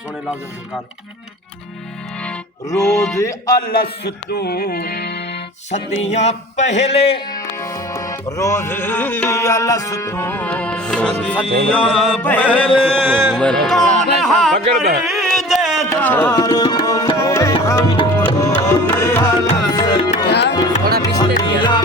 सोने लाजम सरकार रोज अलस तू सदियां पहले रोज अलस तू सदियां पहले कौन हाथ देदार थोड़ा पिछले दिया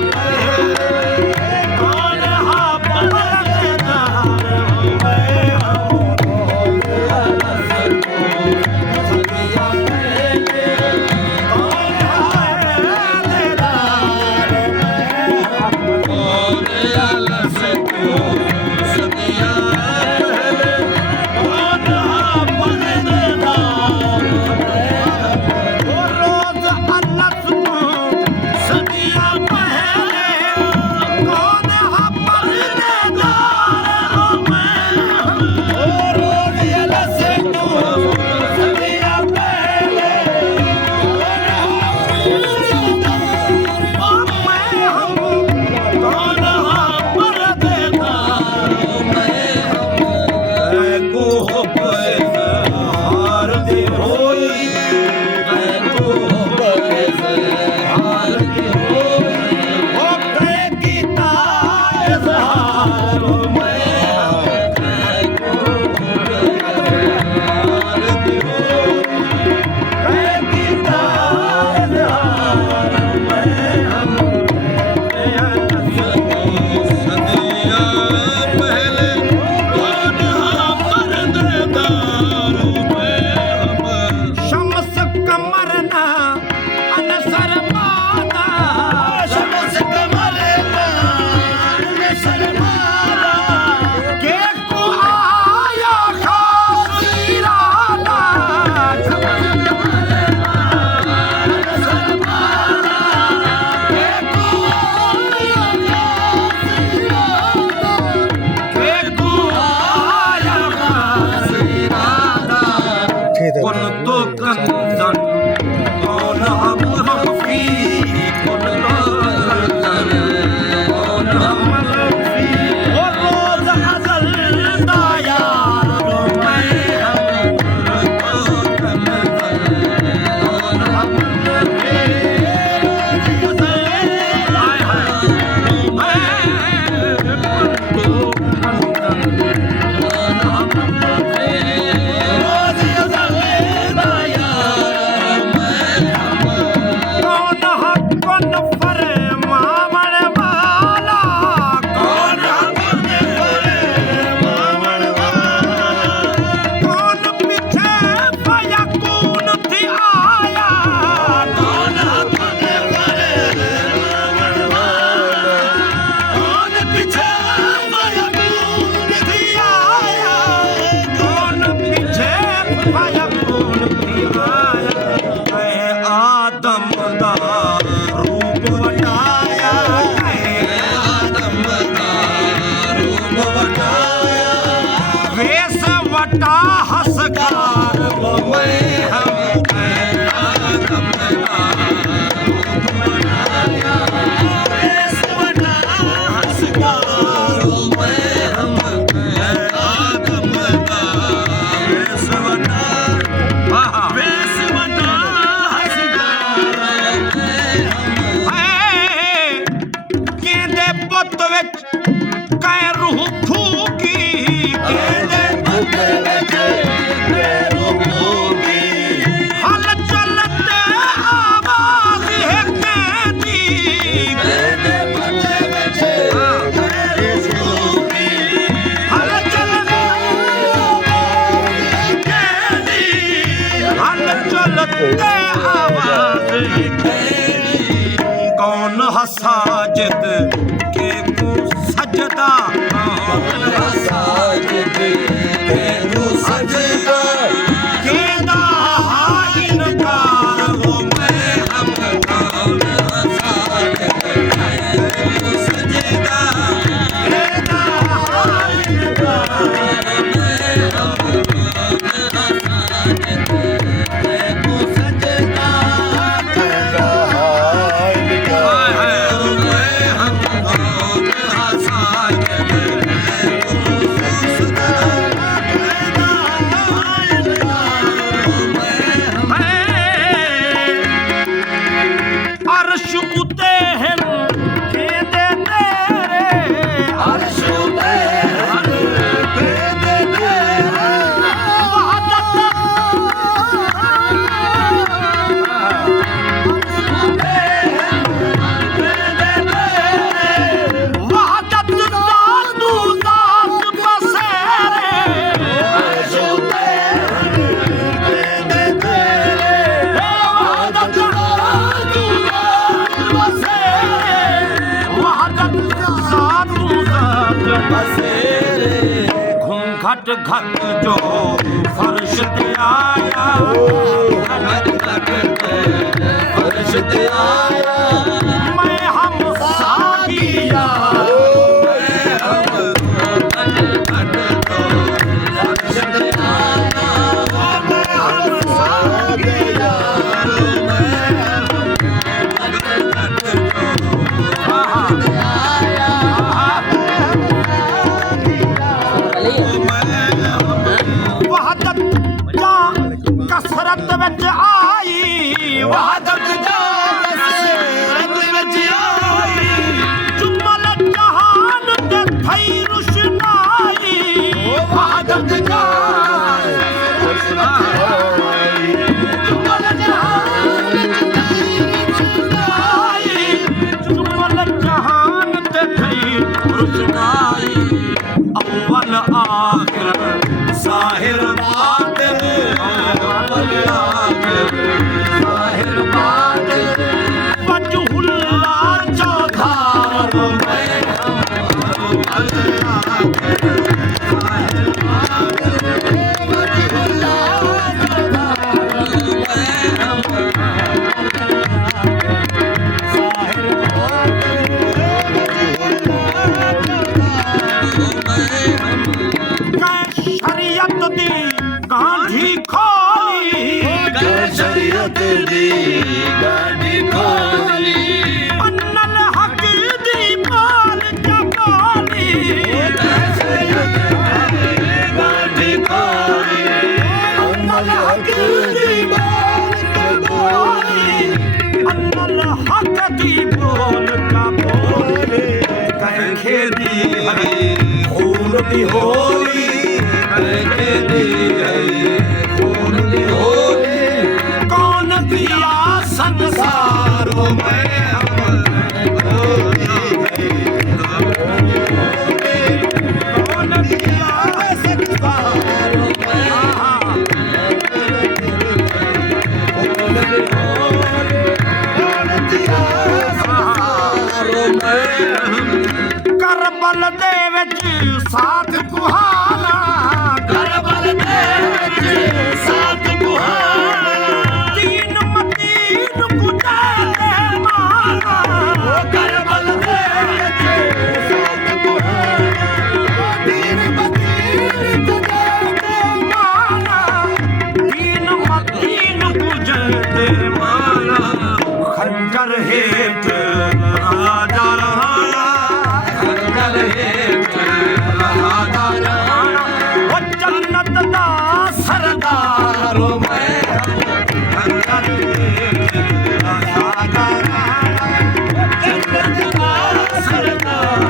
कौन हसाजद के को सजदा साजिद के तू सजदा के दा हाइन कार हो मैं हम कौन साजिद के तू सजदा के दा हाइन कार मैं हम साजिद के तू सजदा के दा हाइन कार घट घट जो फर्श ते आया घट घट ते फर्श ते आया मैं हम सागिया मैं हम घट घट तो फर्श ते आया मैं हम सागिया वहदत जा कसरत विच आई वहदत जा कसरत विच आई जुमल जहान ते थई रुशनाई वहदत जा जुमल जहान जुमल जहान ते थई रुशनाई अव्वल आखिर ज़ाहिर बातिन अव्वल आखिर ज़ाहिर बातिन वजहुल्लाह चौधार मैं हम अव्वल आखिर ज़ाहिर बातिन वजहुल्लाह चौधार मैं हम ज़ाहिर बातिन शरीयत दी गांधी खोली शरीयत दी गाड़ी खोली अन्नल हक दी पाल चपाली शरीयत दी गाड़ी खोली अन्नल हक दी पाल चपाली अन्नल हक दी बोल चपाली कहे दी हरी खून दी होली कहे दी खून दी होली कौन दिया संसारों में कौन दिया संसारों करबल दे विच साथ कुहाना करबल दे विच साथ कुहाना तीन मतीन कुचाले माना करबल दे विच साथ कुहाना तीन मतीन कुचाले माना तीन मतीन कुचाले माना खंजर हेठ राजा रहा खंजर हेठ राजा रहा वो जन्नत दा सरदार मैं खंजर हेठ राजा रहा जन्नत दा सरदार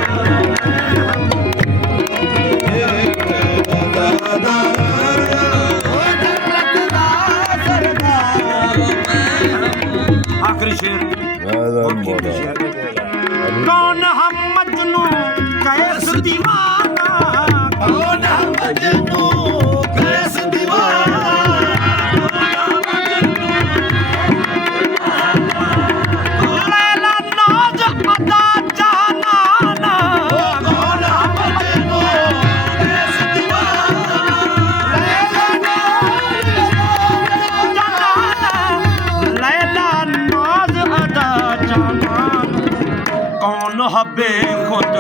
आखिरी शेर और कीमती शेर कौन हम मजनू कैस दीवाना कौन हम मजनू कैस दीवाना लैला नाज अदा जानाना कौन हम मजनू कैस दीवाना लैला नाज जानाना लैला नाज अदा जानाना कौन हबे खुद